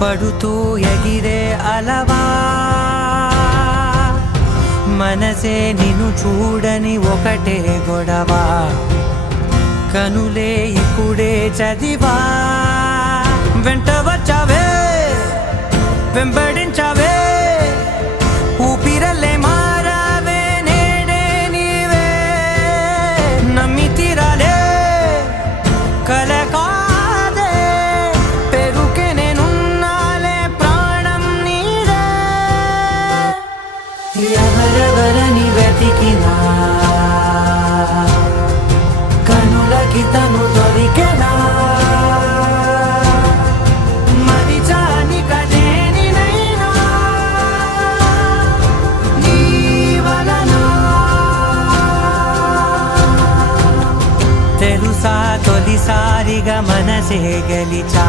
పడుతూ ఎగిరే అలవా మనసే నిన్ను చూడని ఒకటే గొడవ కనులే ఇప్పుడే చదివా వెంట వచ్చావే వెంబడించావే ఊపిరల్లే మారావే నేడే నీవే నమ్మి తీరాలే కల కాదే పెరుకే నేనున్నాలే ప్రాణం నీదే ఎవరెవరని వెతికినా కనులకి తను దొరికెనా తెలుసా తొలిసారిగా మనసే గెలిచా